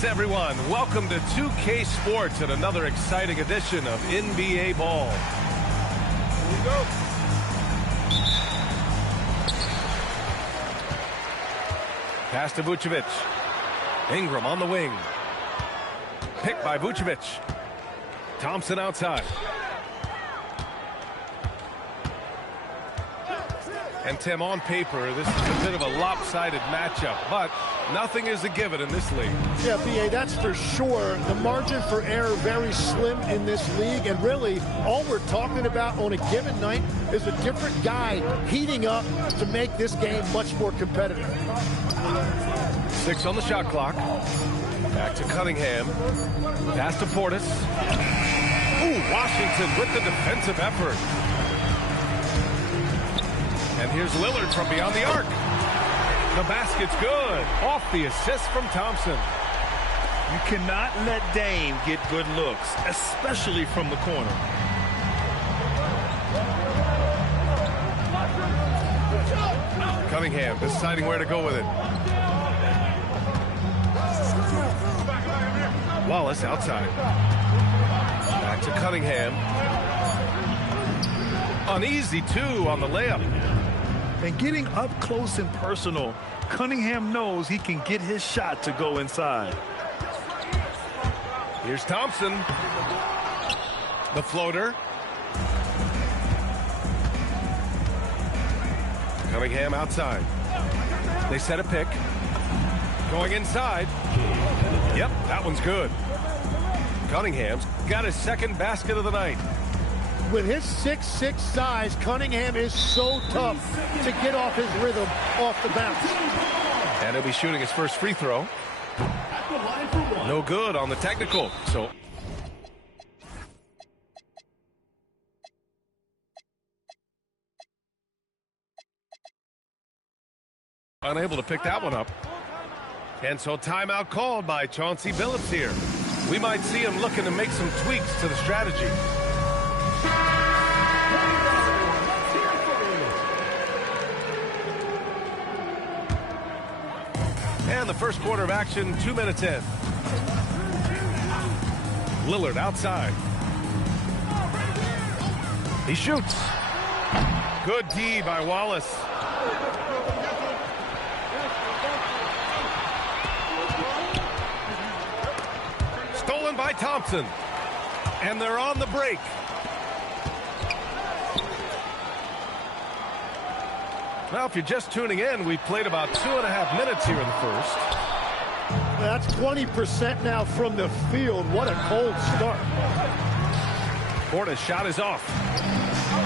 Greetings, everyone. Welcome to 2K Sports and another exciting edition of NBA Ball. Here we go. Pass to Vucevic. Ingram on the wing. Picked by Vucevic. Thompson outside. And Tim, on paper, this is a bit of a lopsided matchup, but nothing is a given in this league. Yeah, B.A., that's for sure. The margin for error very slim in this league, and really all we're talking about on a given night is a different guy heating up to make this game much more competitive. 6 on the shot clock. Back to Cunningham. Pass to Portis. Ooh, Washington with the defensive effort. And here's Lillard from beyond the arc. The basket's good. Off the assist from Thompson. You cannot let Dame get good looks, especially from the corner. Cunningham deciding where to go with it. Wallace outside. Back to Cunningham. Uneasy two on the layup. And getting up close and personal, Cunningham knows he can get his shot to go inside. Here's Thompson. The floater. Cunningham outside. They set a pick. Going inside. Yep, that one's good. Cunningham's got his second basket of the night. With his 6'6" size, Cunningham is so tough to get off his rhythm off the bounce. And he'll be shooting his first free throw. No good on the technical. So unable to pick that one up. And so timeout called by Chauncey Billups here. We might see him looking to make some tweaks to the strategy. And the first quarter of action, 2 minutes in. Lillard outside. He shoots. Good D by Wallace. Stolen by Thompson. And they're on the break. Well, if you're just tuning in, we've played about 2.5 minutes here in the first. That's 20% now from the field. What a cold start. Portis' shot is off.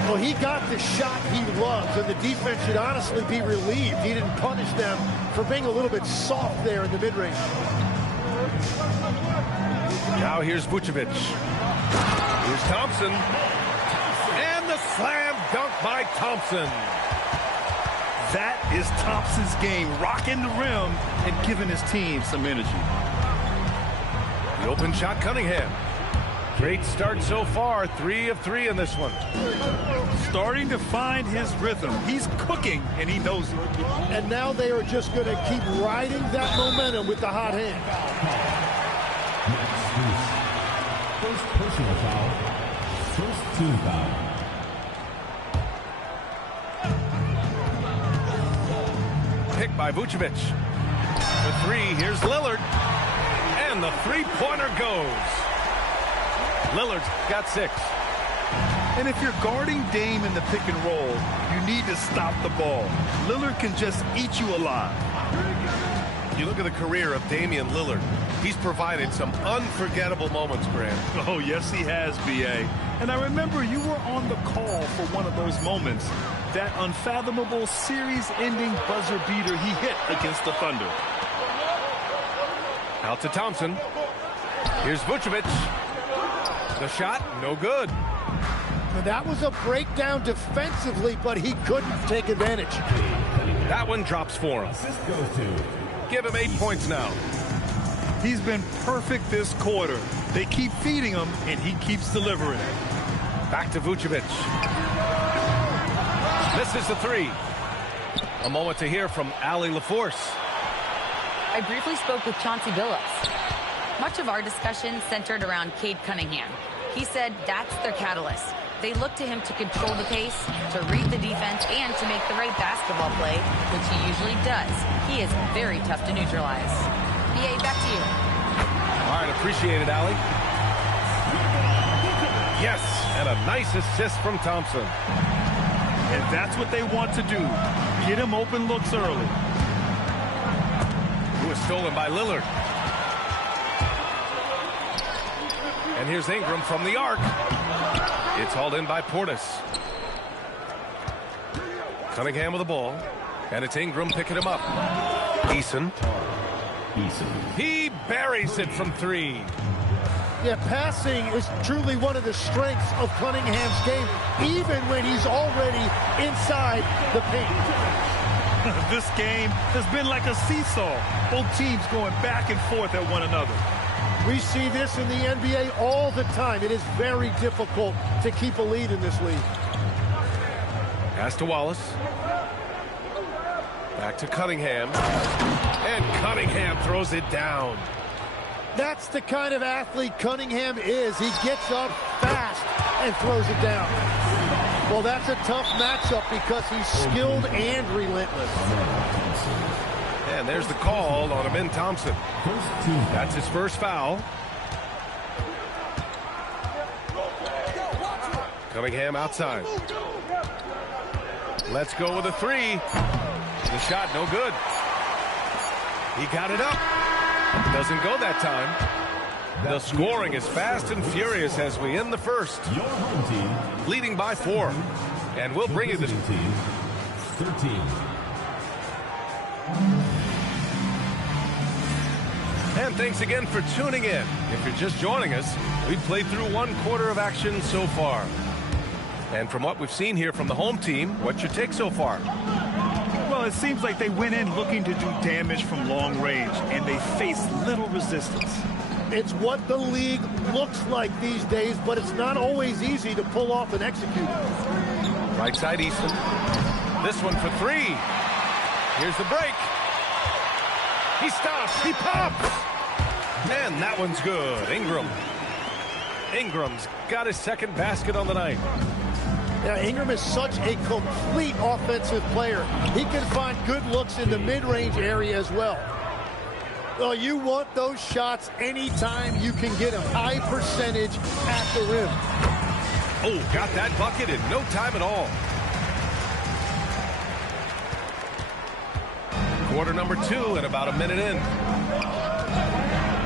Well, he got the shot he loves, and the defense should honestly be relieved. He didn't punish them for being a little bit soft there in the mid-range. Now here's Vucevic. Here's Thompson. And the slam dunk by Thompson. That is Thompson's game, rocking the rim and giving his team some energy. The open shot, Cunningham. Great start so far, 3 of 3 in this one. Starting to find his rhythm. He's cooking, and he knows it. And now they are just going to keep riding that momentum with the hot hand. First personal foul. First team foul. Picked by Vucevic. The 3, here's Lillard. And the three-pointer goes. Lillard's got 6. And if you're guarding Dame in the pick and roll, you need to stop the ball. Lillard can just eat you alive. You look at the career of Damian Lillard. He's provided some unforgettable moments, Grant. Oh, yes, he has, B.A. And I remember you were on the call for one of those moments. That unfathomable series-ending buzzer beater he hit against the Thunder. Out to Thompson. Here's Vucevic. The shot, no good. That was a breakdown defensively, but he couldn't take advantage. That one drops for him. Give him 8 points now. He's been perfect this quarter. They keep feeding him, and he keeps delivering. Back to Vucevic. Misses the 3. A moment to hear from Allie LaForce. I briefly spoke with Chauncey Billups. Much of our discussion centered around Cade Cunningham. He said that's their catalyst. They look to him to control the pace, to read the defense, and to make the right basketball play, which he usually does. He is very tough to neutralize. BA, back to you. All right, appreciate it, Allie. Yes, and a nice assist from Thompson. And that's what they want to do. Get him open looks early. Who was stolen by Lillard. And here's Ingram from the arc. It's hauled in by Portis. Cunningham with the ball. And it's Ingram picking him up. Eason. He buries it from three. Yeah, passing is truly one of the strengths of Cunningham's game, even when he's already inside the paint. This game has been like a seesaw. Both teams going back and forth at one another. We see this in the NBA all the time. It is very difficult to keep a lead in this league. Pass to Wallace. Back to Cunningham. And Cunningham throws it down. That's the kind of athlete Cunningham is. He gets up fast and throws it down. Well, that's a tough matchup because he's skilled and relentless. And there's the call on Amin Thompson. That's his first foul. Cunningham outside. Let's go with a three. The shot no good. He got it up. Doesn't go that time. The scoring is fast and furious as we end the first. Your home team Leading by 4. And we'll bring you the team 13. And thanks again for tuning in. If you're just joining us, we've played through 1 quarter of action so far. And from what we've seen here from the home team, what's your take so far? Well, it seems like they went in looking to do damage from long range, and they faced little resistance. It's what the league looks like these days, but it's not always easy to pull off and execute. Right side Easton. This one for 3. Here's the break. He stops. He pops. And that one's good. Ingram's got his second basket on the night. Now, Ingram is such a complete offensive player. He can find good looks in the mid-range area as well. Well, you want those shots anytime you can get them. High percentage at the rim. Oh, got that bucket in no time at all. Quarter number 2 and about a minute in.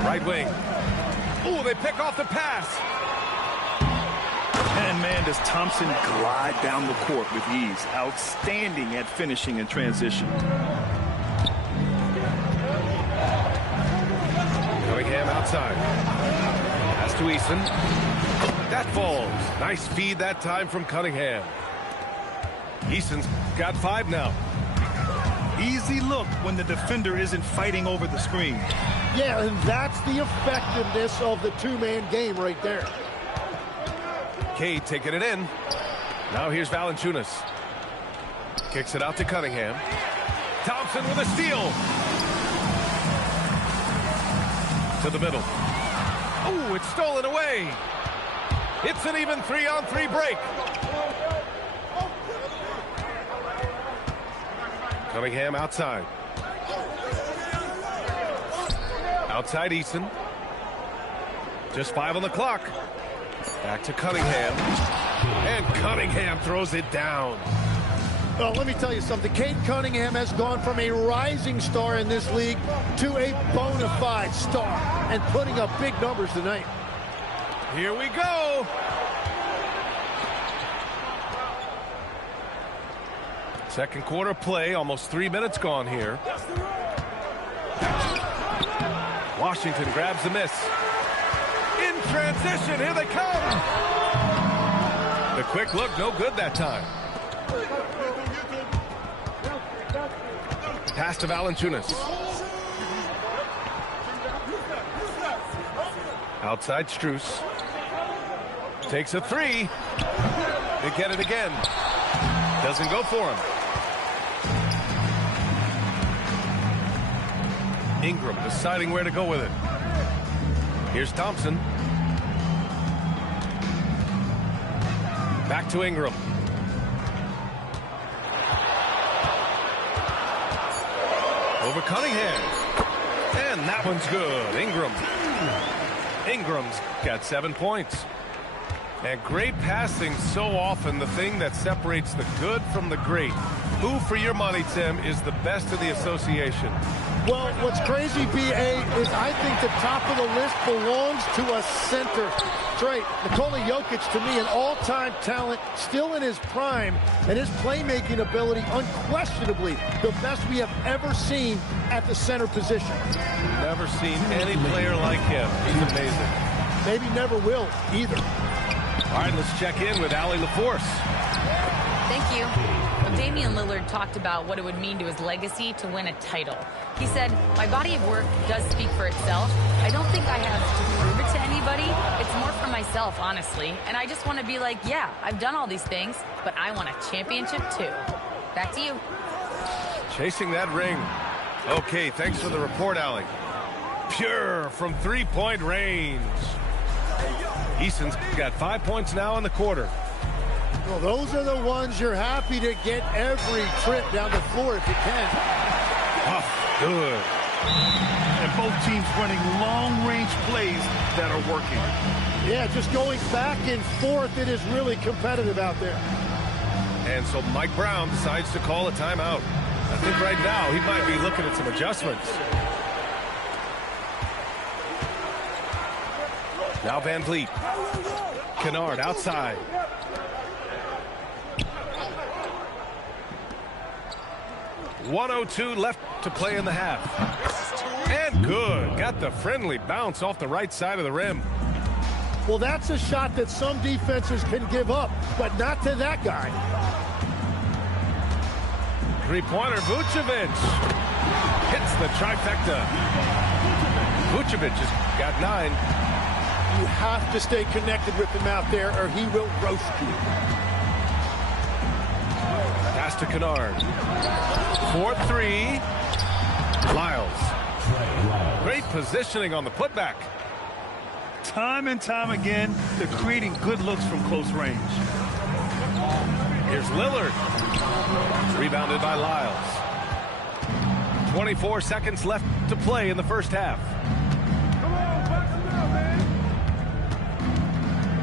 Right wing. Oh, they pick off the pass. And man, does Thompson glide down the court with ease. Outstanding at finishing in transition. Cunningham outside. Pass to Eason. That falls. Nice feed that time from Cunningham. Eason's got 5 now. Easy look when the defender isn't fighting over the screen. Yeah, and that's the effectiveness of the two-man game right there. Cade taking it in. Now here's Valanciunas. Kicks it out to Cunningham. Thompson with a steal. To the middle. Oh, it's stolen away. It's an even 3-on-3 break. Cunningham outside. Outside Eason. Just 5 on the clock. Back to Cunningham. And Cunningham throws it down. Well, let me tell you something. Cade Cunningham has gone from a rising star in this league to a bona fide star and putting up big numbers tonight. Here we go. Second quarter play, almost 3 minutes gone here. Washington grabs the miss. In transition, here they come. The quick look, no good that time. Pass to Valanciunas. Outside Strus. Takes a 3. They get it again. Doesn't go for him. Ingram deciding where to go with it. Here's Thompson. Back to Ingram. Over Cunningham. And that one's good. Ingram's got 7 points. And great passing, so often the thing that separates the good from the great. Who, for your money, Tim, is the best in the association? Well, what's crazy, B.A., is I think the top of the list belongs to a center. That's right. Nikola Jokic, to me, an all-time talent, still in his prime, and his playmaking ability, unquestionably, the best we have ever seen at the center position. Never seen any player like him. He's amazing. Maybe never will, either. All right, let's check in with Allie LaForce. Thank you. Well, Damian Lillard talked about what it would mean to his legacy to win a title. He said, my body of work does speak for itself. I don't think I have to prove it to anybody. It's more for myself, honestly. And I just want to be like, yeah, I've done all these things, but I want a championship too. Back to you. Chasing that ring. Okay, thanks for the report, Allie. Pure from three-point range. Eason's got 5 points now in the quarter. Well, those are the ones you're happy to get every trip down the floor if you can. Oh, good. And both teams running long-range plays that are working. Yeah, just going back and forth, it is really competitive out there. And so Mike Brown decides to call a timeout. I think right now he might be looking at some adjustments. Now Van Vliet. Kennard outside. .102 left to play in the half. And good. Got the friendly bounce off the right side of the rim. Well, that's a shot that some defenses can give up, but not to that guy. Three-pointer, Vucevic. Hits the trifecta. Vucevic has got 9. You have to stay connected with him out there or he will roast you. Pass to Kennard. 4-3. Lyles. Great positioning on the putback. Time and time again, they're creating good looks from close range. Here's Lillard. Rebounded by Lyles. 24 seconds left to play in the first half.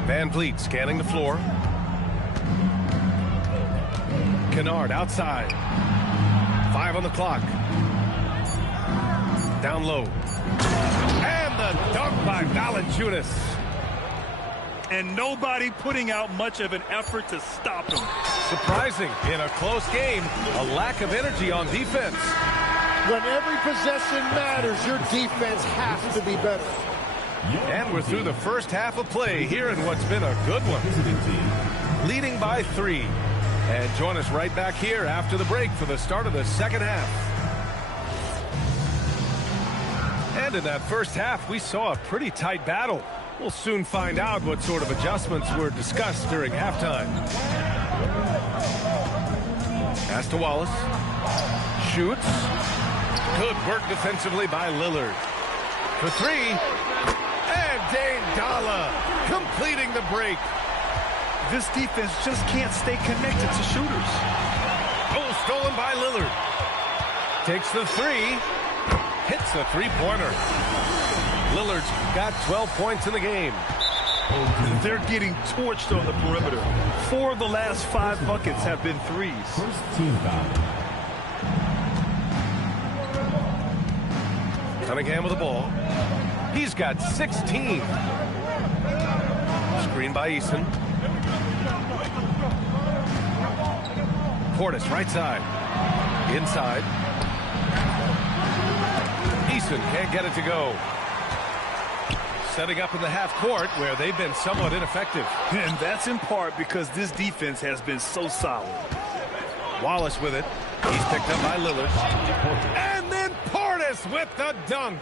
Van Vliet scanning the floor. Kennard outside. 5 on the clock. Down low. And the dunk by Valanciunas. And nobody putting out much of an effort to stop him. Surprising in a close game, a lack of energy on defense. When every possession matters, your defense has to be better. And we're through the first half of play here in what's been a good one. Leading by 3. And join us right back here after the break for the start of the second half. And in that first half, we saw a pretty tight battle. We'll soon find out what sort of adjustments were discussed during halftime. Pass to Wallace. Shoots. Good work defensively by Lillard. For 3. And Dame Dalla completing the break. This defense just can't stay connected to shooters. Oh, stolen by Lillard. Takes the 3. Hits the three-pointer. Lillard's got 12 points in the game. They're getting torched on the perimeter. 4 of the last 5 buckets have been threes. First team foul. Cunningham with the ball. He's got 16. Screen by Eason. Portis right side. Inside. Eason can't get it to go. Setting up in the half court where they've been somewhat ineffective. And that's in part because this defense has been so solid. Wallace with it. He's picked up by Lillard. And then Portis with the dunk.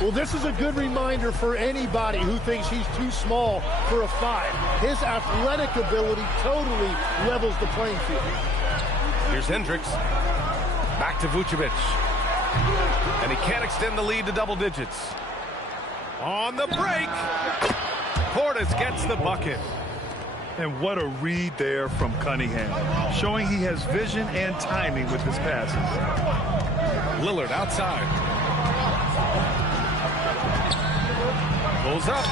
Well, this is a good reminder for anybody who thinks he's too small for a 5. His athletic ability totally levels the playing field. Here's Hendricks. Back to Vucevic. And he can't extend the lead to double digits. On the break. Portis gets the bucket. And what a read there from Cunningham, showing he has vision and timing with his passes. Lillard outside. Pulls up.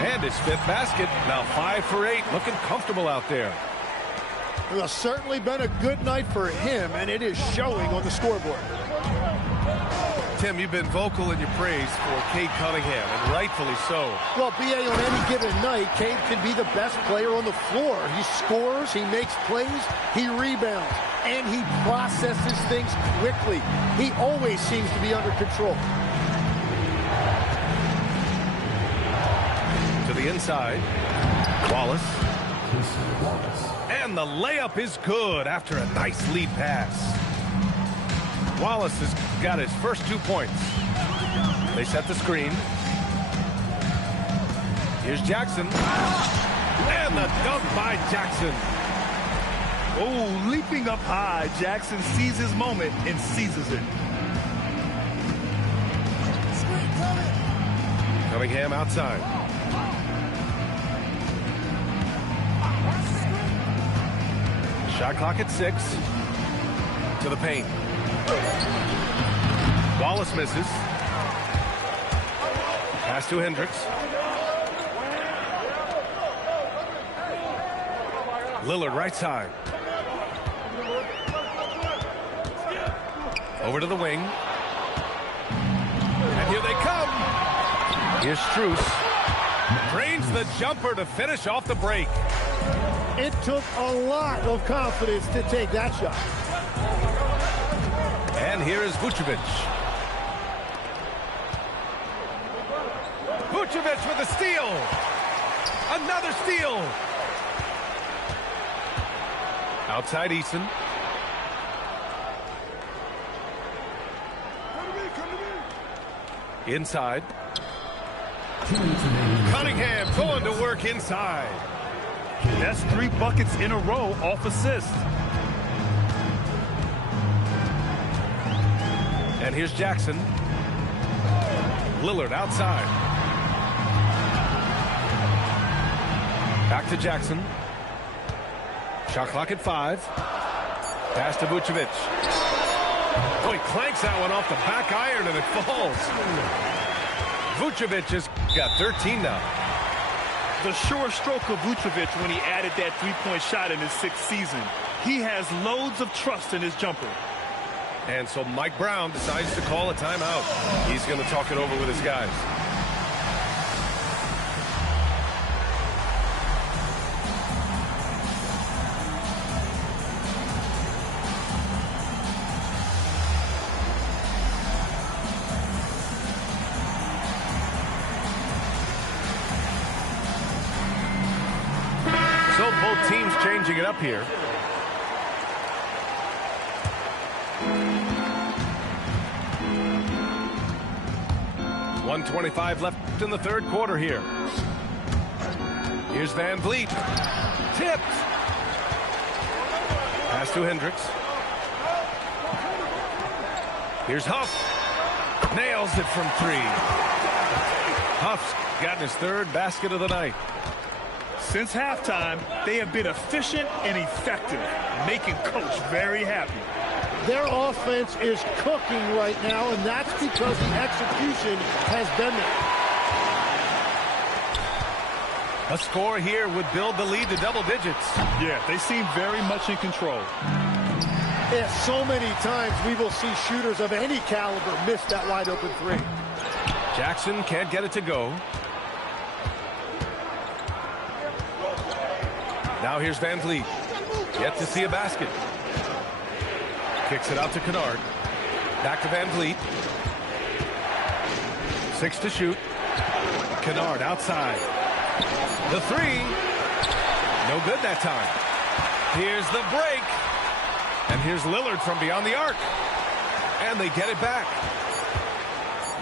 And his 5th basket. Now 5 for 8. Looking comfortable out there. Well, certainly been a good night for him, and it is showing on the scoreboard. Tim, you've been vocal in your praise for Cade Cunningham, and rightfully so. Well, BA, on any given night, Cade can be the best player on the floor. He scores, he makes plays, he rebounds, and he processes things quickly. He always seems to be under control. To the inside. Wallace. And the layup is good after a nice lead pass. Wallace has got his first 2 points. They set the screen. Here's Jackson. And the dunk by Jackson. Oh, leaping up high, Jackson sees his moment and seizes it. Cunningham outside. Shot clock at 6. To the paint. Wallace misses. Pass to Hendricks. Lillard right side. Over to the wing. And here they come. Here's Strus. Drains the jumper to finish off the break. It took a lot of confidence to take that shot. And here is Vucevic. Vucevic with a steal. Another steal. Outside Eason. Inside. Cunningham going to work inside. That's 3 buckets in a row off assist. And here's Jackson. Lillard outside. Back to Jackson. Shot clock at 5. Pass to Vucevic. Oh, he clanks that one off the back iron and it falls. Vucevic has got 13 now. The sure stroke of Vucevic when he added that 3-point shot in his 6th season. He has loads of trust in his jumper. And so Mike Brown decides to call a timeout. He's going to talk it over with his guys. So both teams changing it up here. .125 left in the 3rd quarter here. Here's Van Vliet. Tipped. Pass to Hendricks. Here's Huff. Nails it from 3. Huff's gotten his 3rd basket of the night. Since halftime, they have been efficient and effective, making Coach very happy. Their offense is cooking right now, and that's because the execution has been there. A score here would build the lead to double digits. Yeah, they seem very much in control. Yeah, so many times we will see shooters of any caliber miss that wide open 3. Jackson can't get it to go. Now here's Van Vliet. Yet to see a basket. Kicks it out to Kennard. Back to Van Vliet. 6 to shoot. Kennard outside. The 3. No good that time. Here's the break. And here's Lillard from beyond the arc. And they get it back.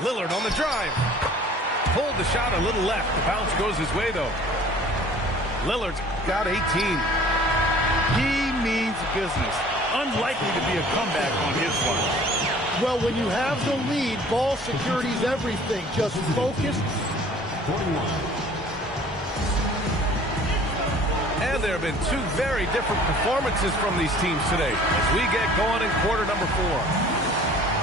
Lillard on the drive. Pulled the shot a little left. The bounce goes his way, though. Lillard's got 18. He means business. Unlikely to be a comeback on his part. Well, when you have the lead, ball security is everything. Just focus. 41. And there have been two very different performances from these teams today as we get going in quarter number 4.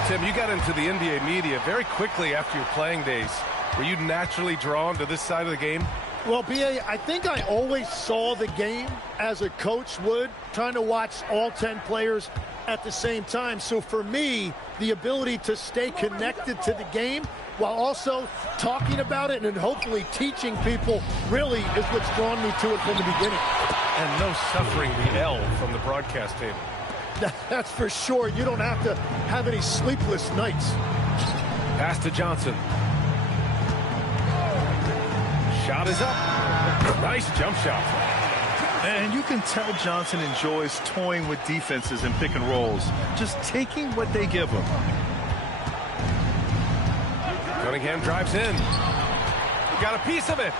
Tim, you got into the NBA media very quickly after your playing days. Were you naturally drawn to this side of the game? Well, B.A., I think I always saw the game as a coach would, trying to watch all 10 players at the same time. So for me, the ability to stay connected to the game while also talking about it and hopefully teaching people really is what's drawn me to it from the beginning. And no suffering the L from the broadcast table. That's for sure. You don't have to have any sleepless nights. Pass to Johnson. Shot is up. Nice jump shot. And you can tell Johnson enjoys toying with defenses and pick and rolls, just taking what they give him. Cunningham drives in. Got a piece of it.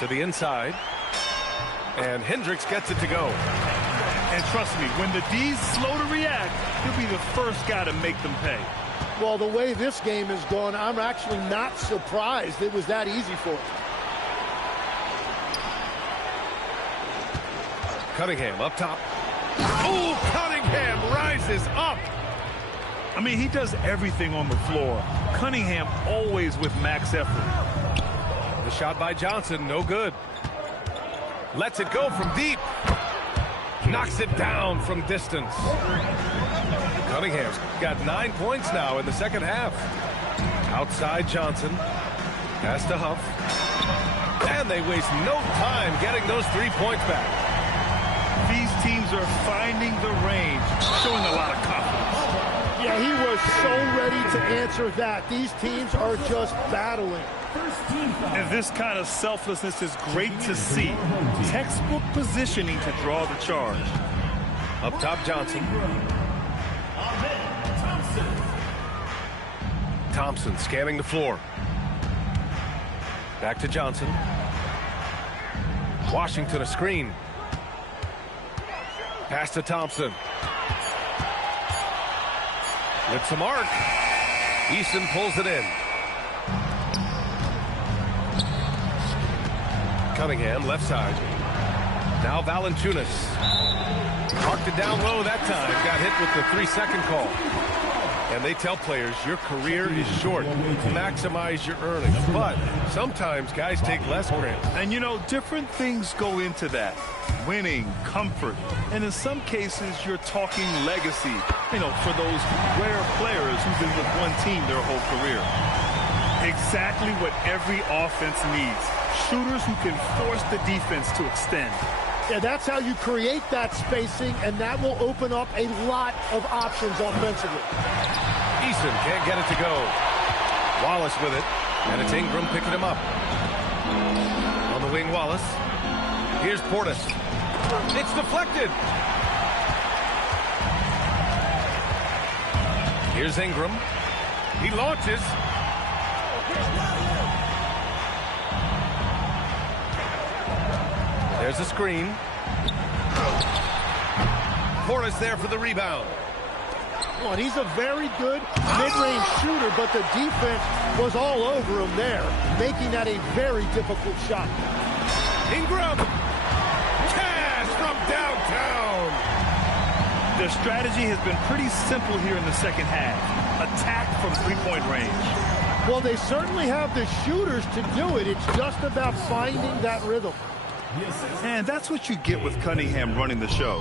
To the inside. And Hendricks gets it to go. And trust me, when the D's slow to react, he'll be the first guy to make them pay. Well, the way this game has gone, I'm actually not surprised it was that easy for him. Cunningham up top. Oh, Cunningham rises up. I mean, he does everything on the floor. Cunningham always with max effort. The shot by Johnson, no good. Lets it go from deep. Knocks it down from distance. Cunningham's got 9 points now in the second half. Outside Johnson. Pass to Huff. And they waste no time getting those 3 points back. These teams are finding the range, showing a lot of confidence. Yeah, he was so ready to answer that. These teams are just battling. And this kind of selflessness is great to see. Textbook positioning to draw the charge. Up top, Johnson. Thompson scanning the floor. Back to Johnson. Washington a screen. Pass to Thompson. With a mark. Eason pulls it in. Cunningham, left side. Now Valanciunas. Marked it down low that time. Got hit with the 3-second call. And they tell players, your career is short. Maximize your earnings. But sometimes guys take less grants. And, you know, different things go into that. Winning, comfort, and in some cases, you're talking legacy. You know, for those rare players who've been with one team their whole career. Exactly what every offense needs. Shooters who can force the defense to extend. Yeah, that's how you create that spacing, and that will open up a lot of options offensively. Eason can't get it to go. Wallace with it, and it's Ingram picking him up. On the wing, Wallace. Here's Portis. It's deflected. Here's Ingram. He launches. There's a screen. Portis there for the rebound. Well, he's a very good mid-range shooter, but the defense was all over him there, making that a very difficult shot. Ingram. Cash from downtown. The strategy has been pretty simple here in the second half. Attack from three-point range. Well, they certainly have the shooters to do it. It's just about finding that rhythm. And that's what you get with Cunningham running the show.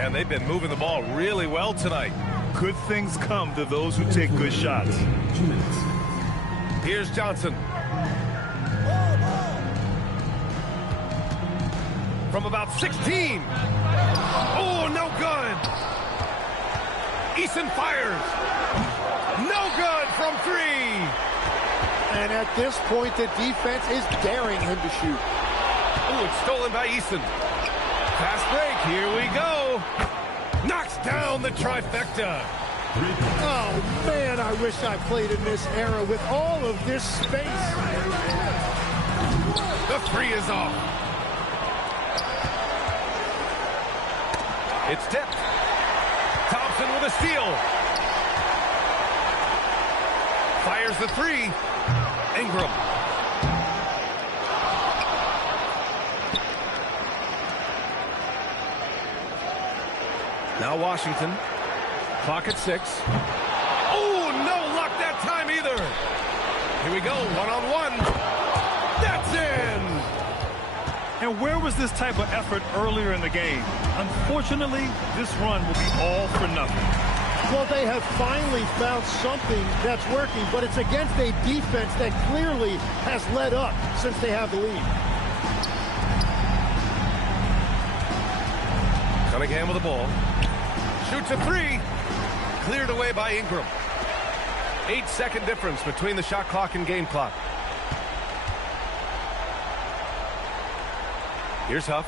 And they've been moving the ball really well tonight. Good things come to those who take good shots. Here's Johnson. From about 16. Oh, no good. Eason fires. No good from 3. And at this point, the defense is daring him to shoot. Oh, it's stolen by Eason. Fast break, here we go. Knocks down the trifecta. Oh, man, I wish I played in this era with all of this space. The 3 is off. It's tipped. Thompson with a steal. Fires the three. Ingram. Now Washington. Clock at 6. Oh, no luck that time either. Here we go, one-on-one. That's in. And where was this type of effort earlier in the game? Unfortunately, this run will be all for nothing. Well, they have finally found something that's working, but it's against a defense that clearly has let up since they have the lead. Cunningham with the ball. Shoots a three. Cleared away by Ingram. 8-second difference between the shot clock and game clock. Here's Huff.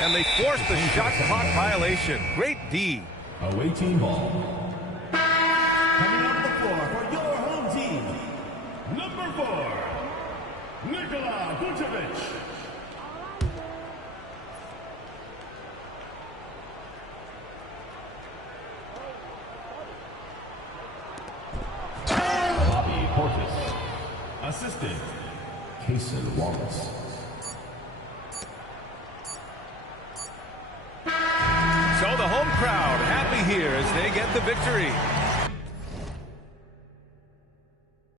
And they forced the shot clock violation. Great D. Away team ball. Coming on the floor for your home team. Number 4, NBA2K26. Bobby Portis. Assistant, Cason Wallace. So the home crowd happy here as they get the victory.